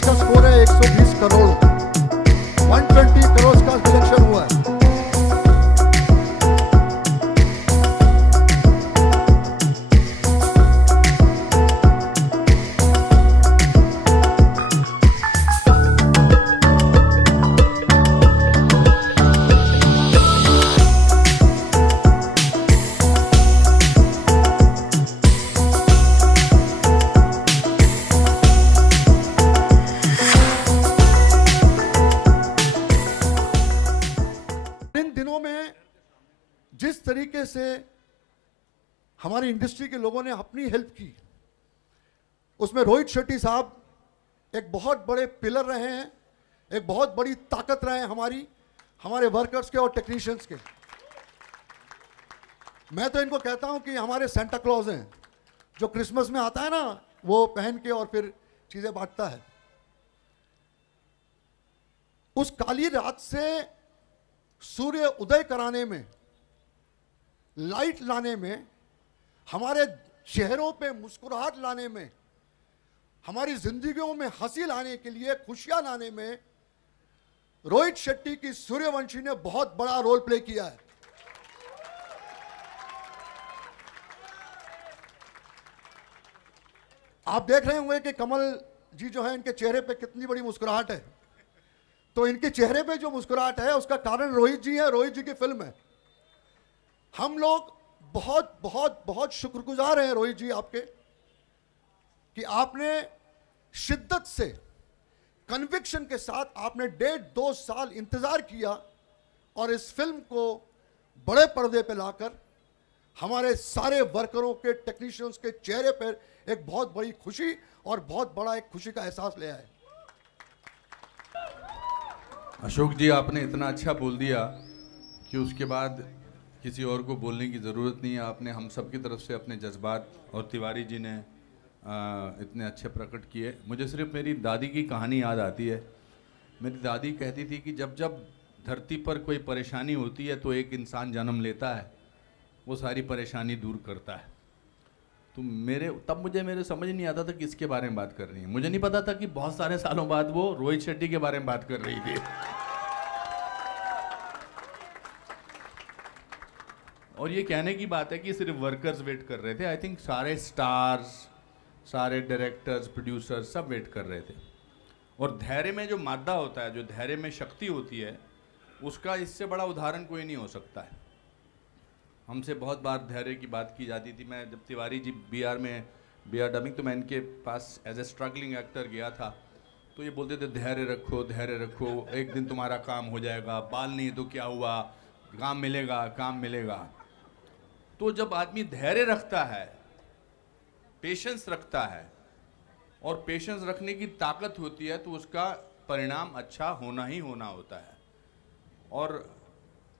Match का score है 120 करोड़, 120 करोड़ का सिलेक्शन हुआ है। जिस तरीके से हमारी इंडस्ट्री के लोगों ने अपनी हेल्प की, उसमें रोहित शेट्टी साहब एक बहुत बड़े पिलर रहे हैं, एक बहुत बड़ी ताकत रहे हैं हमारे वर्कर्स के और टेक्नीशियंस के। मैं तो इनको कहता हूं कि हमारे सेंटा क्लॉज हैं, जो क्रिसमस में आता है ना, वो पहन के और फिर चीजें बांटता है। उस काली रात से सूर्य उदय कराने में, लाइट लाने में, हमारे चेहरों पे मुस्कुराहट लाने में, हमारी जिंदगियों में हंसी लाने के लिए, खुशियां लाने में रोहित शेट्टी की सूर्यवंशी ने बहुत बड़ा रोल प्ले किया है। आप देख रहे होंगे कि कमल जी जो है, इनके चेहरे पे कितनी बड़ी मुस्कुराहट है। तो इनके चेहरे पे जो मुस्कुराहट है उसका कारण रोहित जी है, रोहित जी की फिल्म है। हम लोग बहुत बहुत बहुत शुक्रगुजार हैं रोहित जी आपके, कि आपने शिद्दत से, कन्विक्शन के साथ आपने 1.5-2 साल इंतजार किया और इस फिल्म को बड़े पर्दे पे लाकर हमारे सारे वर्करों के, टेक्नीशियंस के चेहरे पर एक बहुत बड़ी खुशी और बहुत बड़ा एक खुशी का एहसास ले आए। अशोक जी, आपने इतना अच्छा बोल दिया कि उसके बाद किसी और को बोलने की ज़रूरत नहीं है। आपने हम सब की तरफ से अपने जज्बात, और तिवारी जी ने इतने अच्छे प्रकट किए। मुझे सिर्फ मेरी दादी की कहानी याद आती है। मेरी दादी कहती थी कि जब जब धरती पर कोई परेशानी होती है तो एक इंसान जन्म लेता है, वो सारी परेशानी दूर करता है। तो तब मेरे समझ नहीं आता था किसके बारे में बात कर रही है। मुझे नहीं पता था कि बहुत सारे सालों बाद वो रोहित शेट्टी के बारे में बात कर रही थी। और ये कहने की बात है कि सिर्फ वर्कर्स वेट कर रहे थे। आई थिंक सारे स्टार्स, सारे डायरेक्टर्स, प्रोड्यूसर्स सब वेट कर रहे थे। और धैर्य में जो मादा होता है, जो धैर्य में शक्ति होती है, उसका इससे बड़ा उदाहरण कोई नहीं हो सकता है। हमसे बहुत बार धैर्य की बात की जाती थी। मैं जब Tiwari ji B R dubbing, तो मैं इनके पास एज ए स्ट्रगलिंग एक्टर गया था, तो ये बोलते थे धैर्य रखो, धैर्य रखो, एक दिन तुम्हारा काम हो जाएगा, बाल नहीं तो क्या हुआ, काम मिलेगा, काम मिलेगा। तो जब आदमी धैर्य रखता है, पेशेंस रखता है, और पेशेंस रखने की ताकत होती है, तो उसका परिणाम अच्छा होना ही होना होता है। और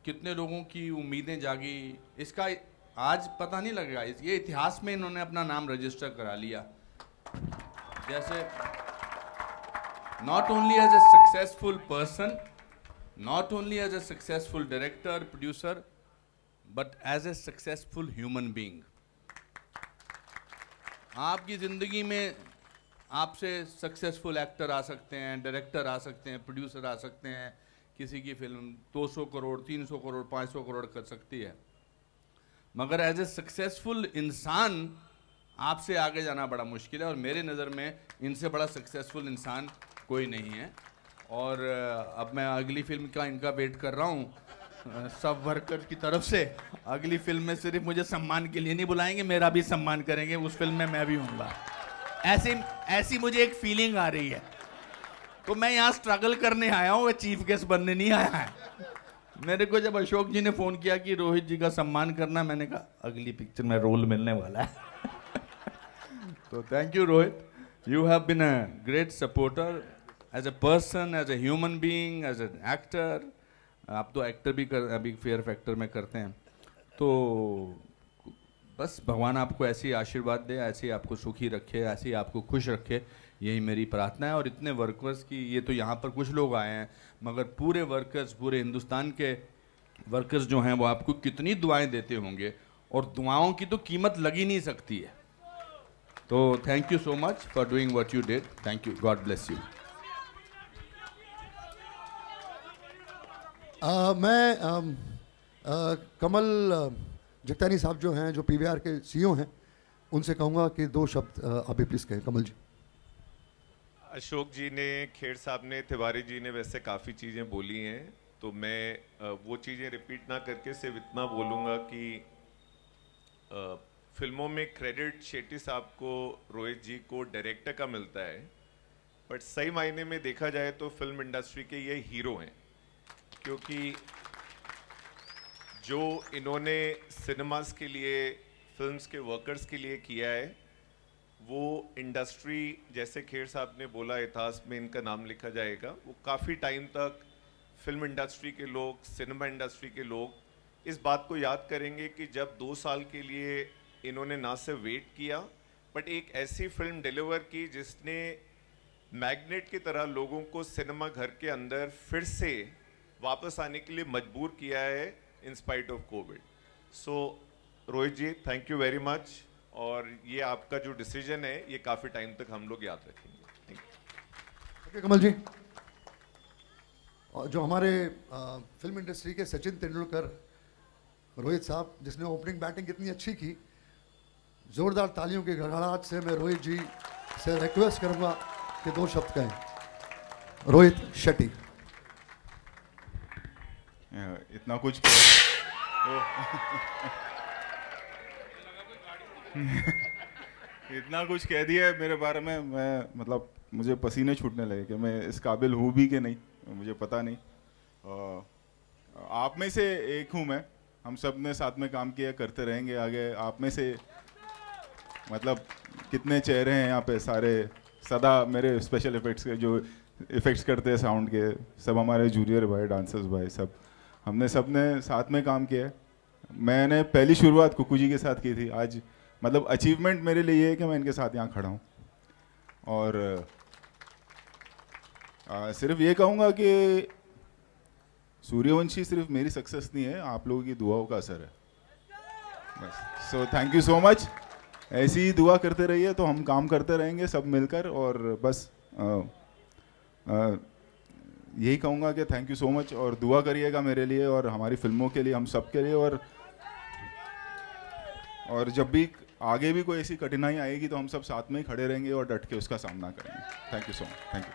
कितने लोगों की उम्मीदें जागी, इसका आज पता नहीं लगेगा। ये इतिहास में इन्होंने अपना नाम रजिस्टर करा लिया। जैसे not only as a successful person, not only as a successful director, producer, but as a successful human being. आपकी ज़िंदगी में आपसे सक्सेसफुल एक्टर आ सकते हैं, डायरेक्टर आ सकते हैं, प्रोड्यूसर आ सकते हैं। किसी की फिल्म 200 करोड़, 300 करोड़, 500 करोड़ कर सकती है, मगर एज ए सक्सेसफुल इंसान आपसे आगे जाना बड़ा मुश्किल है। और मेरे नज़र में इनसे बड़ा सक्सेसफुल इंसान कोई नहीं है। और अब मैं अगली फिल्म का इनका वेट कर रहा हूँ सब वर्कर की तरफ से। अगली फिल्म में सिर्फ मुझे सम्मान के लिए नहीं बुलाएंगे, मेरा भी सम्मान करेंगे। उस फिल्म में मैं भी हूँगा। ऐसी मुझे एक फीलिंग आ रही है। तो मैं यहाँ स्ट्रगल करने आया हूँ, चीफ गेस्ट बनने नहीं आया है। मेरे को जब अशोक जी ने फ़ोन किया कि रोहित जी का सम्मान करना, मैंने कहा अगली पिक्चर में रोल मिलने वाला है। तो thank you Rohit, you have been a great supporter as a person, as a human being, as an actor. आप तो एक्टर भी अभी फेयर फैक्टर में करते हैं। तो बस भगवान आपको ऐसे ही आशीर्वाद दे, ऐसे ही आपको सुखी रखे, ऐसे ही आपको खुश रखे, यही मेरी प्रार्थना है। और इतने वर्कर्स की, ये तो यहाँ पर कुछ लोग आए हैं, मगर पूरे वर्कर्स, पूरे हिंदुस्तान के वर्कर्स जो हैं वो आपको कितनी दुआएं देते होंगे, और दुआओं की तो कीमत लगी नहीं सकती है। तो thank you so much for doing what you did. Thank you, God bless you. मैं कमल जगतानी साहब जो हैं, जो पीवीआर के सीईओ हैं, उनसे कहूँगा कि 2 शब्द आप भी प्लीज़ कहें। कमल जी। अशोक जी ने, खेर साहब ने, तिवारी जी ने वैसे काफ़ी चीज़ें बोली हैं, तो मैं वो चीज़ें रिपीट ना करके सिर्फ इतना बोलूँगा कि फिल्मों में क्रेडिट शेट्टी साहब को, रोहित जी को डायरेक्टर का मिलता है, बट सही मायने में देखा जाए तो फिल्म इंडस्ट्री के ये हीरो हैं, क्योंकि जो इन्होंने सिनेमास के लिए, फिल्म्स के वर्कर्स के लिए किया है, वो इंडस्ट्री, जैसे खेर साहब ने बोला, इतिहास में इनका नाम लिखा जाएगा। वो काफ़ी टाइम तक फिल्म इंडस्ट्री के लोग, सिनेमा इंडस्ट्री के लोग इस बात को याद करेंगे कि जब 2 साल के लिए इन्होंने ना सिर्फ वेट किया, बट एक ऐसी फिल्म डिलीवर की जिसने मैग्नेट की तरह लोगों को सिनेमा घर के अंदर फिर से वापस आने के लिए मजबूर किया है, in spite of COVID. So Rohit ji, thank you very much, और ये आपका जो डिसीजन है ये काफ़ी टाइम तक हम लोग याद रखेंगे। ओके कमल जी। और जो हमारे फिल्म इंडस्ट्री के सचिन तेंदुलकर, रोहित साहब, जिसने ओपनिंग बैटिंग कितनी अच्छी की, जोरदार तालियों की गड़गड़ाहट से मैं रोहित जी से रिक्वेस्ट करूंगा कि 2 शब्द कहें। रोहित शेट्टी। इतना कुछ इतना कुछ कह दिया है मेरे बारे में, मैं मतलब मुझे पसीने छूटने लगे कि मैं इस काबिल हूँ भी कि नहीं, मुझे पता नहीं। आप में से एक हूँ मैं, हम सब ने साथ में काम किया, करते रहेंगे आगे। आप में से मतलब कितने चेहरे हैं यहाँ पे, सारे सदा मेरे स्पेशल इफेक्ट्स के जो इफेक्ट्स करते हैं साउंड के, सब हमारे जूनियर भाई, डांसर्स भाई, सब हमने सब ने साथ में काम किया है। मैंने पहली शुरुआत कुकू जी के साथ की थी। आज मतलब अचीवमेंट मेरे लिए ये है कि मैं इनके साथ यहाँ खड़ा हूँ, और सिर्फ ये कहूँगा कि सूर्यवंशी सिर्फ मेरी सक्सेस नहीं है, आप लोगों की दुआओं का असर है बस। So thank you so much. ऐसी ही दुआ करते रहिए तो हम काम करते रहेंगे सब मिलकर, और बस यही कहूँगा कि थैंक यू सो मच, और दुआ करिएगा मेरे लिए और हमारी फिल्मों के लिए, हम सब के लिए। और जब भी आगे भी कोई ऐसी कठिनाई आएगी तो हम सब साथ में ही खड़े रहेंगे और डट के उसका सामना करेंगे। Thank you so much. Thank you.